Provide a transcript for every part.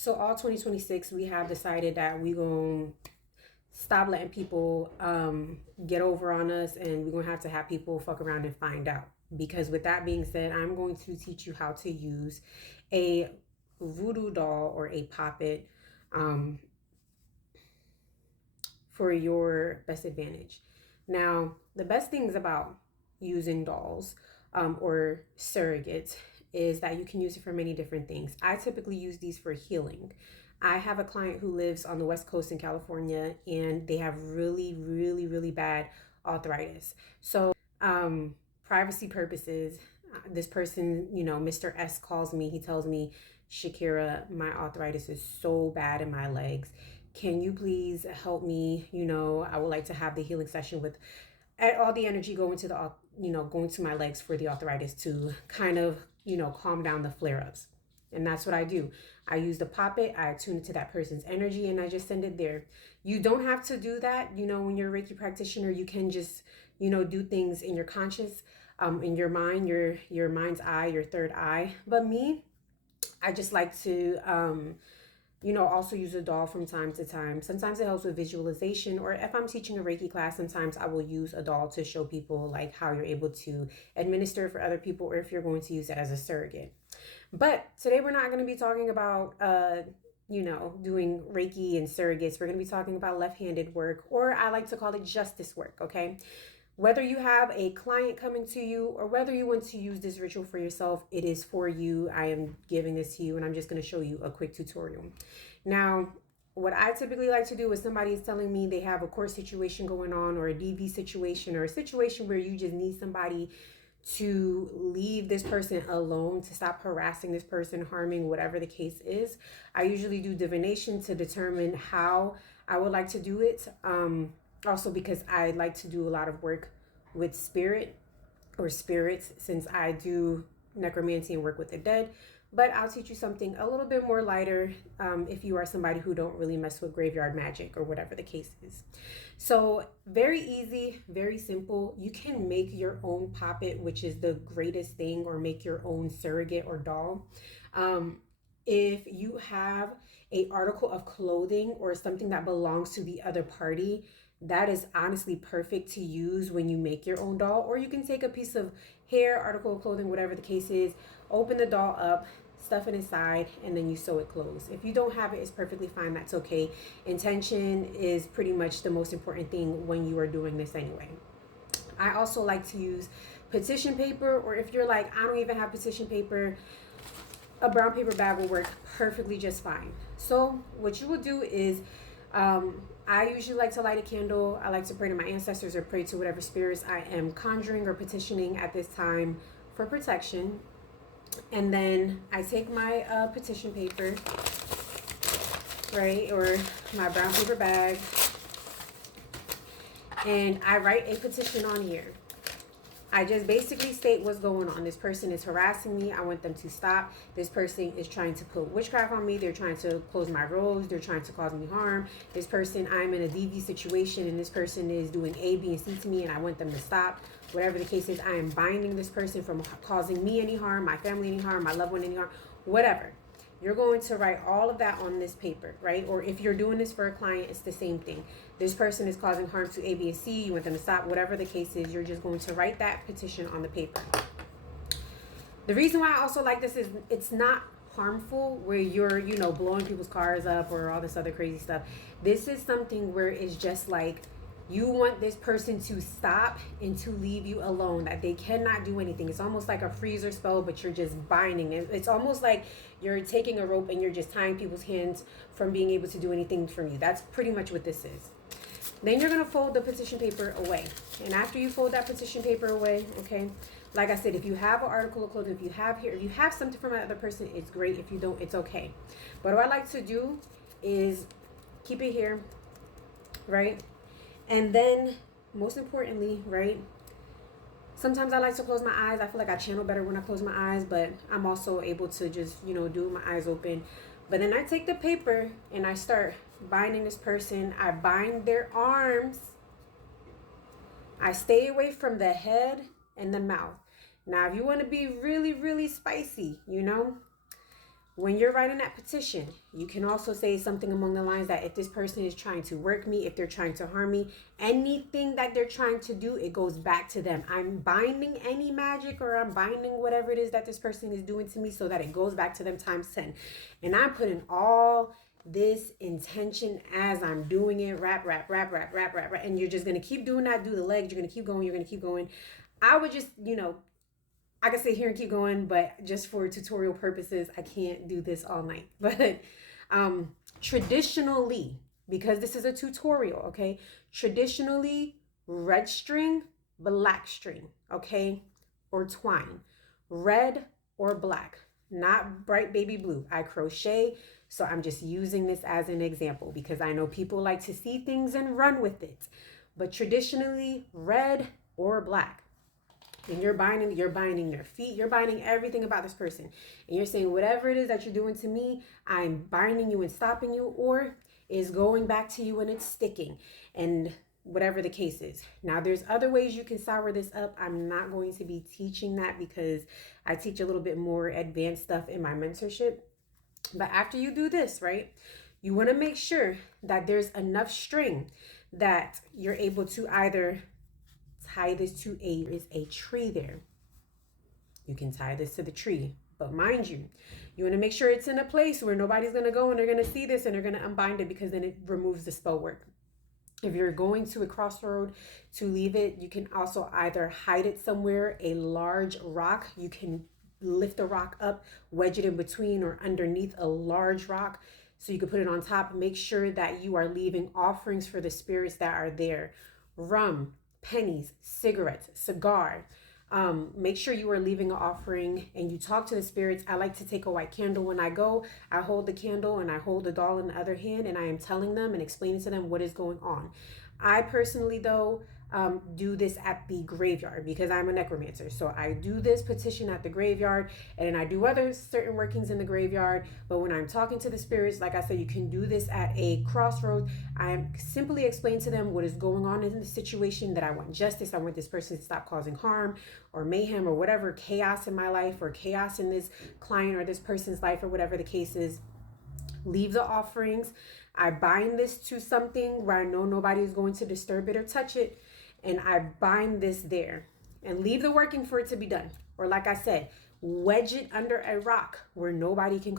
So all 2026, we have decided that we gonna stop letting people get over on us, and we're gonna have people fuck around and find out. Because with that being said, I'm going to teach you how to use a voodoo doll or a puppet um, for your best advantage. Now, the best things about using dolls or surrogates is that you can use it for many different things. I typically use these for healing. I have a client who lives on the West Coast in California, and they have really, really, really bad arthritis. So, privacy purposes, this person, Mr. S calls me. He tells me, Shakira, my arthritis is so bad in my legs. Can you please help me? I would like to have the healing session with all the energy going to going to my legs for the arthritis to kind of, calm down the flare ups. And that's what I do. I use the puppet, I tune it to that person's energy, and I just send it there. You don't have to do that. When you're a Reiki practitioner, you can just, do things in your conscious, in your mind, your mind's eye, your third eye. But me, I just like to, also use a doll from time to time. Sometimes it helps with visualization, or if I'm teaching a Reiki class, sometimes I will use a doll to show people like how you're able to administer for other people, or if you're going to use it as a surrogate. But today we're not going to be talking about, doing Reiki and surrogates. We're going to be talking about left-handed work, or I like to call it justice work, okay? Whether you have a client coming to you or whether you want to use this ritual for yourself, it is for you. I am giving this to you, and I'm just going to show you a quick tutorial. Now, what I typically like to do is somebody is telling me they have a court situation going on, or a DV situation, or a situation where you just need somebody to leave this person alone, to stop harassing this person, harming, whatever the case is. I usually do divination to determine how I would like to do it. Also because I like to do a lot of work with spirit or spirits, since I do necromancy and work with the dead. But I'll teach you something a little bit more lighter if you are somebody who don't really mess with graveyard magic or whatever the case is. So very easy, very simple. You can make your own puppet, which is the greatest thing, or make your own surrogate or doll. If you have a article of clothing or something that belongs to the other party, that is honestly perfect to use when you make your own doll. Or you can take a piece of hair, article of clothing, whatever the case is, open the doll up, stuff it inside, and then you sew it closed. If you don't have it, it's perfectly fine. That's okay. Intention is pretty much the most important thing when you are doing this anyway. I also like to use petition paper, or if you're like, I don't even have petition paper, a brown paper bag will work perfectly just fine. So what you will do is, I usually like to light a candle. I like to pray to my ancestors or pray to whatever spirits I am conjuring or petitioning at this time for protection. And then I take my petition paper, right, or my brown paper bag, and I write a petition on here. I just basically state what's going on. This person is harassing me. I want them to stop. This person is trying to put witchcraft on me. They're trying to close my roads. They're trying to cause me harm. This person, I'm in a DV situation, and this person is doing A, B, and C to me, and I want them to stop. Whatever the case is, I am binding this person from causing me any harm, my family any harm, my loved one any harm, whatever. You're going to write all of that on this paper, right? Or if you're doing this for a client, it's the same thing. This person is causing harm to A, B, and C. You want them to stop. Whatever the case is, you're just going to write that petition on the paper. The reason why I also like this is it's not harmful where you're, blowing people's cars up or all this other crazy stuff. This is something where it's just like, you want this person to stop and to leave you alone, that they cannot do anything. It's almost like a freezer spell, but you're just binding it. It's almost like you're taking a rope and you're just tying people's hands from being able to do anything from you. That's pretty much what this is. Then you're going to fold the petition paper away. And after you fold that petition paper away, okay, like I said, if you have an article of clothing, if you have something from another person, it's great. If you don't, it's okay. But what I like to do is keep it here, right? And then, most importantly, right, sometimes I like to close my eyes. I feel like I channel better when I close my eyes, but I'm also able to just, do my eyes open. But then I take the paper and I start binding this person. I bind their arms. I stay away from the head and the mouth. Now, if you want to be really, really spicy, when you're writing that petition, you can also say something along the lines that if this person is trying to work me, if they're trying to harm me, anything that they're trying to do, it goes back to them. I'm binding any magic, or I'm binding whatever it is that this person is doing to me, so that it goes back to them times 10. And I'm putting all this intention as I'm doing it, rap, and you're just going to keep doing that. Do the legs. You're going to keep going. I would just, I can sit here and keep going, but just for tutorial purposes, I can't do this all night. But traditionally, because this is a tutorial, okay? Traditionally, red string, black string, okay? Or twine. Red or black, not bright baby blue. I crochet, so I'm just using this as an example because I know people like to see things and run with it. But traditionally, red or black. And you're binding their feet, you're binding everything about this person. And you're saying, whatever it is that you're doing to me, I'm binding you and stopping you, or is going back to you and it's sticking, and whatever the case is. Now, there's other ways you can sour this up. I'm not going to be teaching that because I teach a little bit more advanced stuff in my mentorship. But after you do this, right, you want to make sure that there's enough string that you're able to either tie this to a tree there. You can tie this to the tree, but mind you, you want to make sure it's in a place where nobody's going to go and they're going to see this and they're going to unbind it, because then it removes the spell work. If you're going to a crossroad to leave it, you can also either hide it somewhere, a large rock. You can lift a rock up, wedge it in between or underneath a large rock, so you can put it on top. Make sure that you are leaving offerings for the spirits that are there. Rum, pennies, cigarettes, cigar. Make sure you are leaving an offering and you talk to the spirits. I like to take a white candle when I go. I hold the candle and I hold the doll in the other hand, and I am telling them and explaining to them what is going on. I personally, though, do this at the graveyard because I'm a necromancer. So I do this petition at the graveyard, and then I do other certain workings in the graveyard. But when I'm talking to the spirits, like I said, you can do this at a crossroads. I'm simply explaining to them what is going on in the situation, that I want justice. I want this person to stop causing harm or mayhem or whatever, chaos in my life or chaos in this client or this person's life or whatever the case is. Leave the offerings. I bind this to something where I know nobody is going to disturb it or touch it, and I bind this there and leave the working for it to be done. Or like I said, wedge it under a rock where nobody can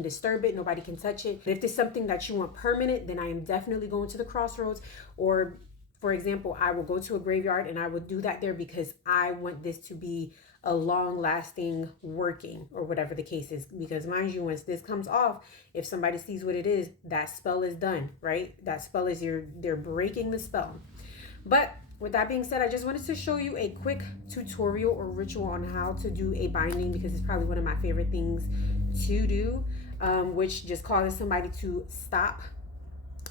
disturb it, nobody can touch it. If it's something that you want permanent, then I am definitely going to the crossroads. Or for example, I will go to a graveyard and I will do that there because I want this to be a long-lasting working or whatever the case is. Because mind you, once this comes off, if somebody sees what it is, that spell is done, right? That spell is they're breaking the spell. But with that being said, I just wanted to show you a quick tutorial or ritual on how to do a binding, because it's probably one of my favorite things to do, which just causes somebody to stop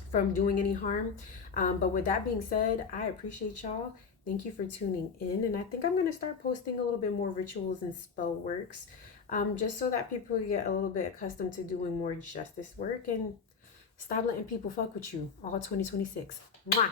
from doing any harm. But with that being said, I appreciate y'all. Thank you for tuning in. And I think I'm going to start posting a little bit more rituals and spell works, just so that people get a little bit accustomed to doing more justice work and stop letting people fuck with you all 2026. Mwah!